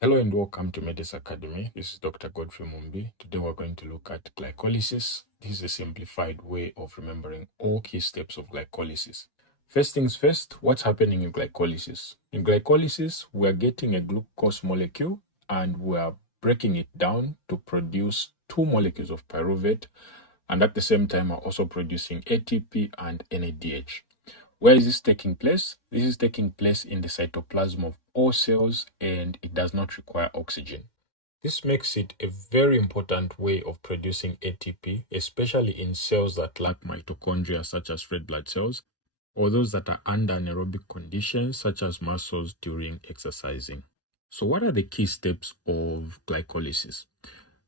Hello and welcome to Medis Academy. This is Dr. Godfrey Mumbi. Today we're going to look at glycolysis. This is a simplified way of remembering all key steps of glycolysis. First things first, what's happening in glycolysis? In glycolysis, we're getting a glucose molecule and we're breaking it down to produce two molecules of pyruvate, and at the same time we're also producing ATP and NADH. Where is this taking place? This is taking place in the cytoplasm of all cells, and it does not require oxygen. This makes it a very important way of producing ATP, especially in cells that lack mitochondria, such as red blood cells, or those that are under anaerobic conditions, such as muscles during exercising. So what are the key steps of glycolysis?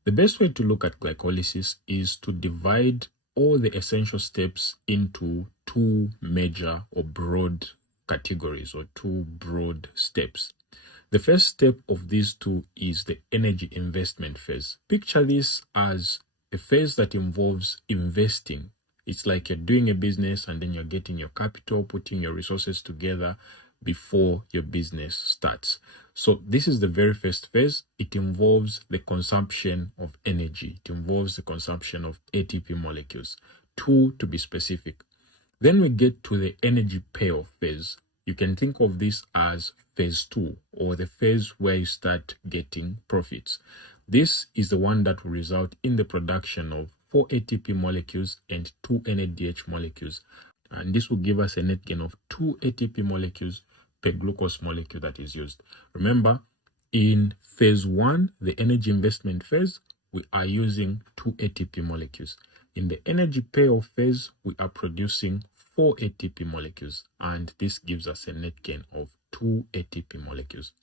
The best way to look at glycolysis is to divide all the essential steps into two major or broad categories, or two broad steps. The first step of these two is the energy investment phase. Picture this as a phase that involves investing. It's like you're doing a business and then you're getting your capital, putting your resources together before your business starts. So this is the very first phase. It involves the consumption of energy. It involves the consumption of ATP molecules, two to be specific. Then we get to the energy payoff phase. You can think of this as phase 2, or the phase where you start getting profits. This is the one that will result in the production of 4 ATP molecules and 2 NADH molecules. And this will give us a net gain of 2 ATP molecules per glucose molecule that is used. Remember, in phase 1, the energy investment phase, we are using 2 ATP molecules. In the energy payoff phase, we are producing 4 ATP molecules, and this gives us a net gain of 2 ATP molecules.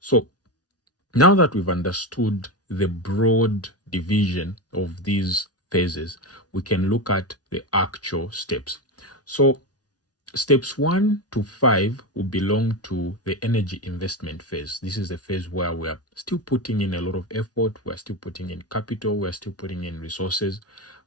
So now that we've understood the broad division of these phases, we can look at the actual steps. So steps 1 to 5 will belong to the energy investment phase. This is the phase where we're still putting in a lot of effort, we're still putting in capital, we're still putting in resources.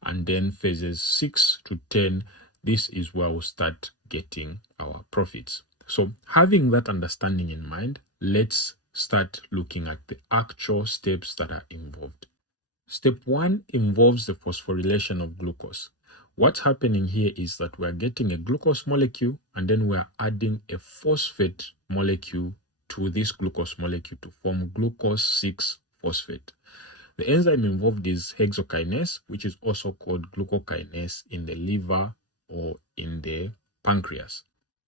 And then phases 6 to 10, this is where we'll start getting our profits. So having that understanding in mind, let's start looking at the actual steps that are involved. Step 1 involves the phosphorylation of glucose. What's happening here is that we're getting a glucose molecule and then we're adding a phosphate molecule to this glucose molecule to form glucose 6-phosphate. The enzyme involved is hexokinase, which is also called glucokinase in the liver or in the pancreas.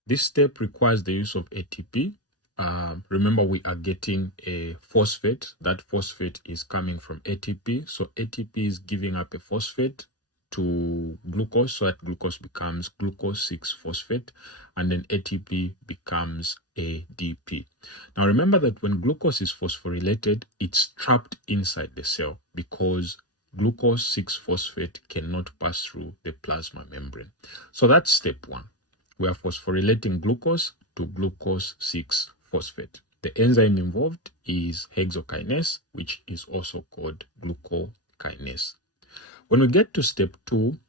This step requires the use of ATP. Remember, we are getting a phosphate. That phosphate is coming from ATP. So ATP is giving up a phosphate to glucose, so that glucose becomes glucose 6-phosphate, and then ATP becomes ADP. Now remember that when glucose is phosphorylated, it's trapped inside the cell because glucose 6-phosphate cannot pass through the plasma membrane. So that's step 1. We are phosphorylating glucose to glucose 6-phosphate. The enzyme involved is hexokinase, which is also called glucokinase. When we get to step 2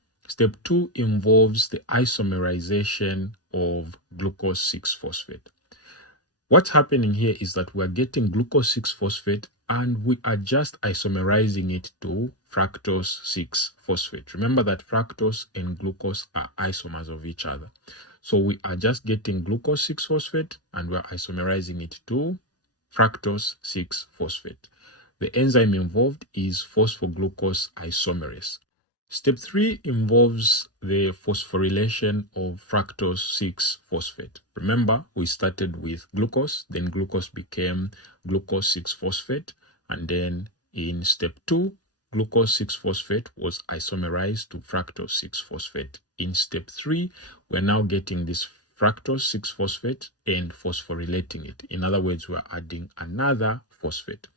involves the isomerization of glucose 6-phosphate. What's happening here is that we're getting glucose 6-phosphate and we are just isomerizing it to fructose 6-phosphate. Remember that fructose and glucose are isomers of each other. So we are just getting glucose 6-phosphate and we're isomerizing it to fructose 6-phosphate. The enzyme involved is phosphoglucose isomerase. Step 3 involves the phosphorylation of fructose 6-phosphate. Remember, we started with glucose, then glucose became glucose 6-phosphate, and then in step 2, glucose 6-phosphate was isomerized to fructose 6-phosphate. In step 3, we're now getting this fructose 6-phosphate and phosphorylating it. In other words, we're adding another phosphate.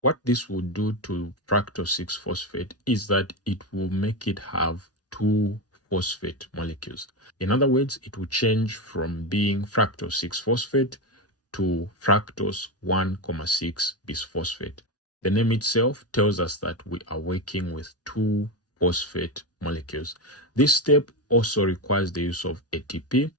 What this will do to fructose 6-phosphate is that it will make it have 2 phosphate molecules. In other words, it will change from being fructose 6-phosphate to fructose 1,6 bisphosphate. The name itself tells us that we are working with 2 phosphate molecules. This step also requires the use of ATP.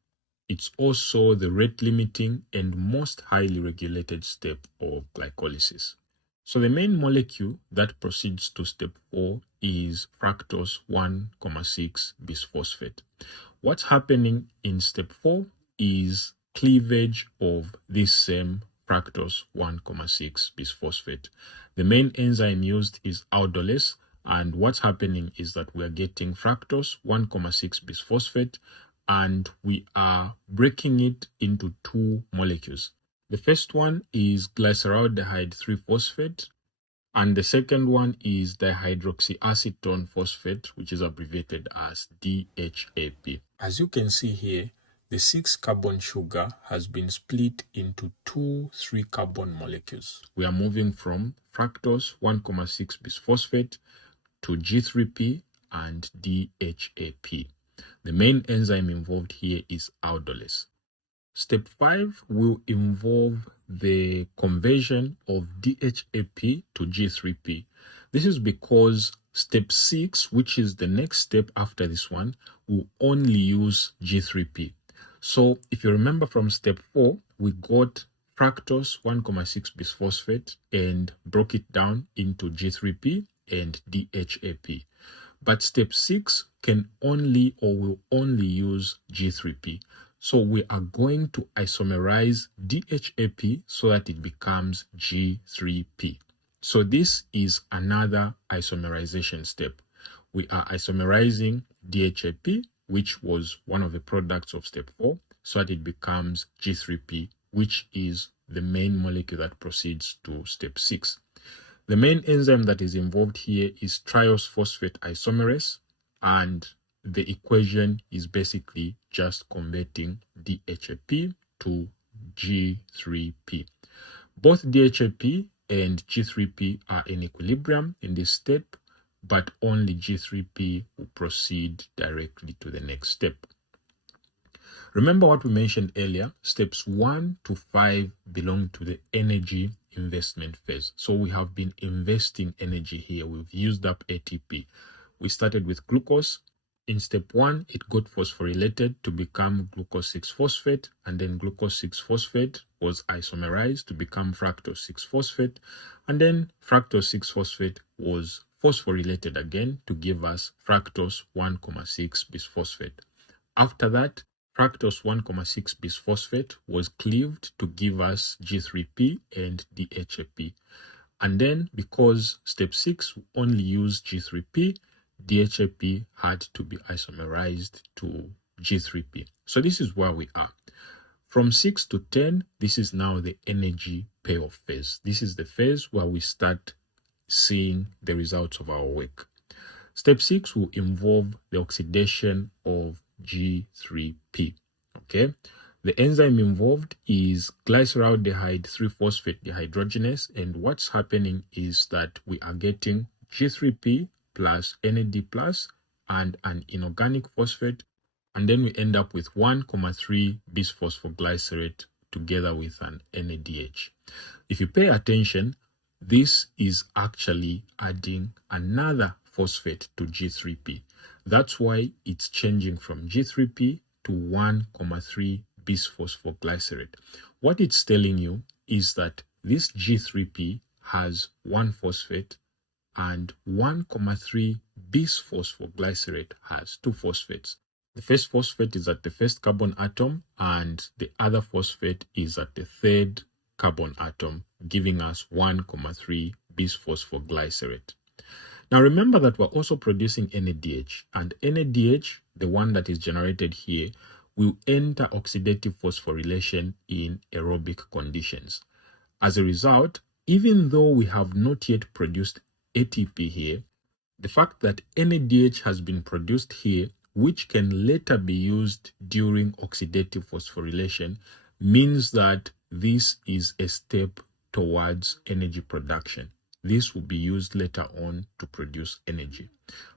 It's also the rate limiting and most highly regulated step of glycolysis. So the main molecule that proceeds to step 4 is fructose 1,6 bisphosphate. What's happening in step 4 is cleavage of this same fructose 1,6 bisphosphate. The main enzyme used is aldolase, and what's happening is that we are getting fructose 1,6 bisphosphate and we are breaking it into two molecules. The first one is glyceraldehyde 3-phosphate, and the second one is dihydroxyacetone phosphate, which is abbreviated as DHAP. As you can see here, the 6-carbon sugar has been split into two 3-carbon molecules. We are moving from fructose 1,6 bisphosphate to G3P and DHAP. The main enzyme involved here is aldolase. Step 5 will involve the conversion of DHAP to G3P. This is because step 6, which is the next step after this one, will only use G3P. So if you remember from step 4, we got fructose 1,6 bisphosphate and broke it down into G3P and DHAP. But step 6 can only or will only use G3P. So we are going to isomerize DHAP so that it becomes G3P. So this is another isomerization step. We are isomerizing DHAP, which was one of the products of step 4, so that it becomes G3P, which is the main molecule that proceeds to step 6. The main enzyme that is involved here is triose phosphate isomerase, and the equation is basically just converting DHAP to G3P. Both DHAP and G3P are in equilibrium in this step, but only G3P will proceed directly to the next step. Remember what we mentioned earlier, steps 1 to 5 belong to the energy investment phase. So we have been investing energy here. We've used up ATP. We started with glucose. In step 1, it got phosphorylated to become glucose 6-phosphate, and then glucose 6-phosphate was isomerized to become fructose 6-phosphate, and then fructose 6-phosphate was phosphorylated again to give us fructose 1,6 bisphosphate. After that, fructose 1,6 bisphosphate was cleaved to give us G3P and DHAP. And then, because step 6 only used G3P, DHAP had to be isomerized to G3P. So this is where we are. From 6 to 10, this is now the energy payoff phase. This is the phase where we start seeing the results of our work. Step 6 will involve the oxidation of G3P. Okay, the enzyme involved is glyceraldehyde 3-phosphate dehydrogenase, and what's happening is that we are getting G3P plus NAD plus and an inorganic phosphate, and then we end up with 1,3 bisphosphoglycerate together with an NADH. If you pay attention, this is actually adding another phosphate to G3P. That's why it's changing from G3P to 1,3 bisphosphoglycerate. What it's telling you is that this G3P has one phosphate and 1,3 bisphosphoglycerate has two phosphates. The first phosphate is at the first carbon atom and the other phosphate is at the third carbon atom, giving us 1,3 bisphosphoglycerate. Now remember that we're also producing NADH, and NADH, the one that is generated here, will enter oxidative phosphorylation in aerobic conditions. As a result, even though we have not yet produced ATP here, the fact that NADH has been produced here, which can later be used during oxidative phosphorylation, means that this is a step towards energy production. This will be used later on to produce energy.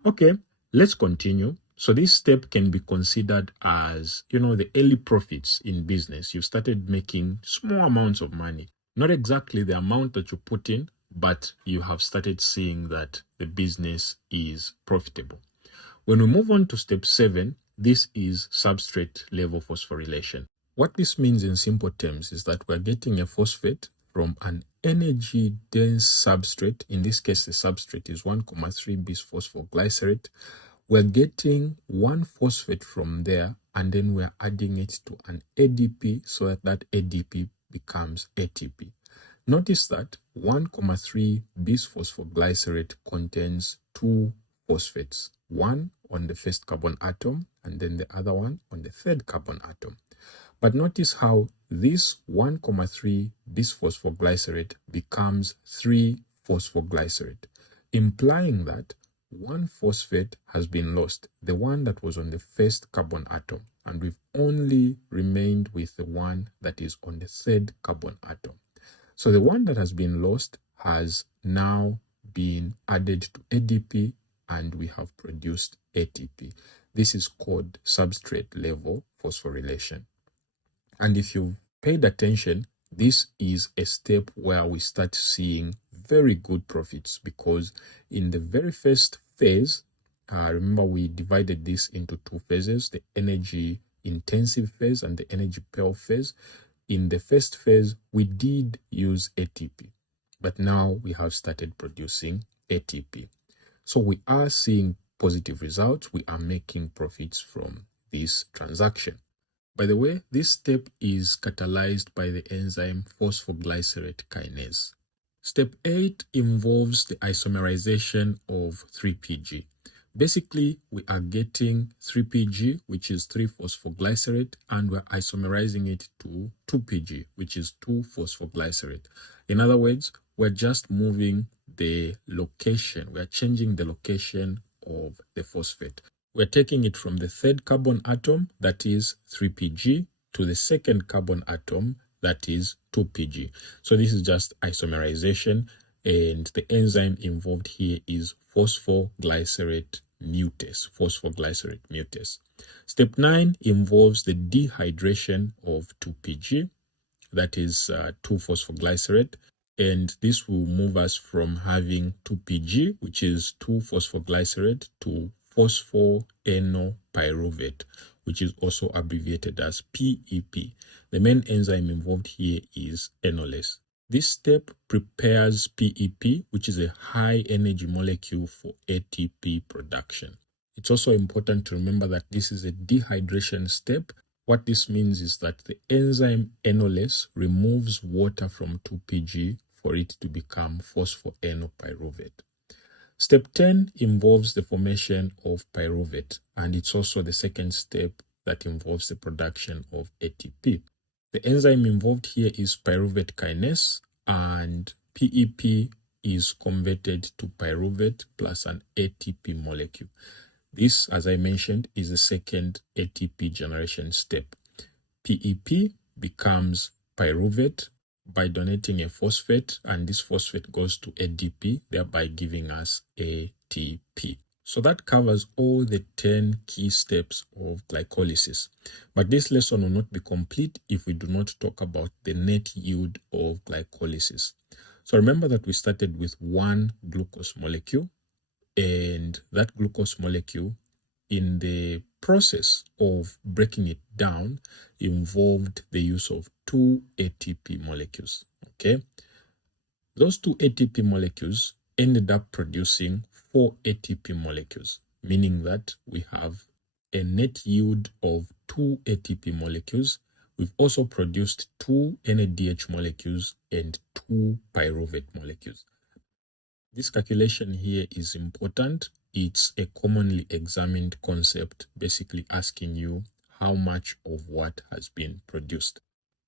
Okay, let's continue. So this step can be considered as, the early profits in business. You've started making small amounts of money. Not exactly the amount that you put in, but you have started seeing that the business is profitable. When we move on to step 7, This is substrate level phosphorylation. What this means in simple terms is that we're getting a phosphate from an energy dense substrate. In this case, the substrate is 1,3 bis phosphoglycerate. We're getting one phosphate from there, and then we're adding it to an ADP so that that ADP becomes ATP. Notice that 1,3 bis phosphoglycerate contains two phosphates, one on the first carbon atom and then the other one on the third carbon atom. But notice how this 1,3 bisphosphoglycerate becomes 3-phosphoglycerate, implying that one phosphate has been lost, the one that was on the first carbon atom, and we've only remained with the one that is on the third carbon atom. So the one that has been lost has now been added to ADP, and we have produced ATP. This is called substrate level phosphorylation. And if you've paid attention, this is a step where we start seeing very good profits, because in the very first phase, remember we divided this into two phases, the energy intensive phase and the energy pale phase. In the first phase, we did use ATP, but now we have started producing ATP. So we are seeing positive results. We are making profits from this transaction. By the way, this step is catalyzed by the enzyme phosphoglycerate kinase. Step 8 involves the isomerization of 3-PG. Basically, we are getting 3-PG, which is 3-phosphoglycerate, and we're isomerizing it to 2-PG, which is 2-phosphoglycerate. In other words, we're just moving the location. We're changing the location of the phosphate. We're taking it from the third carbon atom, that is 3-PG, to the second carbon atom, that is 2-PG. So this is just isomerization, and the enzyme involved here is phosphoglycerate mutase. Step 9 involves the dehydration of 2-PG, that is 2-phosphoglycerate, and this will move us from having 2-PG, which is 2-phosphoglycerate, to phosphoenolpyruvate, which is also abbreviated as PEP. The main enzyme involved here is enolase. This step prepares PEP, which is a high energy molecule for ATP production. It's also important to remember that this is a dehydration step. What this means is that the enzyme enolase removes water from 2-PG for it to become phosphoenolpyruvate. Step 10 involves the formation of pyruvate, and it's also the second step that involves the production of ATP. The enzyme involved here is pyruvate kinase, and PEP is converted to pyruvate plus an ATP molecule. This, as I mentioned, is the second ATP generation step. PEP becomes pyruvate by donating a phosphate, and this phosphate goes to ADP, thereby giving us ATP. So that covers all the 10 key steps of glycolysis. But this lesson will not be complete if we do not talk about the net yield of glycolysis. So remember that we started with one glucose molecule, and that glucose molecule, in the process of breaking it down, involved the use of 2 ATP molecules. Okay, those 2 ATP molecules ended up producing 4 ATP molecules, meaning that we have a net yield of 2 ATP molecules. We've also produced 2 NADH molecules and 2 pyruvate molecules. This calculation here is important. It's a commonly examined concept, basically asking you how much of what has been produced.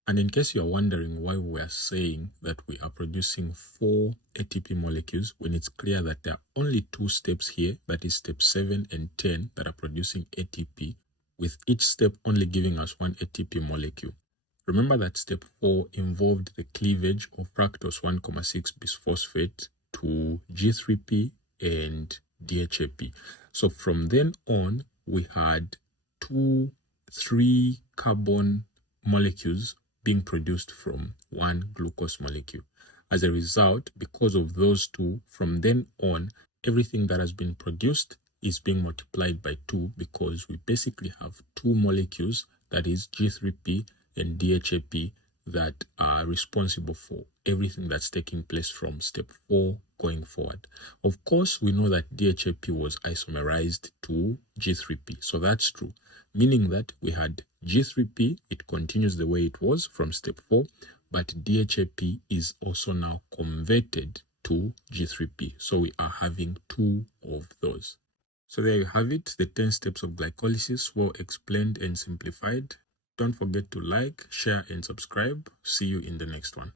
And in case you're wondering why we are saying that we are producing 4 ATP molecules when it's clear that there are only 2 steps here, that is step 7 and 10, that are producing ATP, with each step only giving us 1 ATP molecule. Remember that step 4 involved the cleavage of fructose 1,6 bisphosphate to G3P and DHAP. So from then on, we had 2 3-carbon molecules being produced from one glucose molecule. As a result, because of those 2, from then on, everything that has been produced is being multiplied by 2 because we basically have two molecules, that is G3P and DHAP, that are responsible for everything that's taking place from step 4 going forward. Of course, we know that DHAP was isomerized to G3P, so that's true, meaning that we had G3P, it continues the way it was from step 4, but DHAP is also now converted to G3P. So we are having 2 of those. So there you have it, the 10 steps of glycolysis, well explained and simplified. Don't forget to like, share, and subscribe. See you in the next one.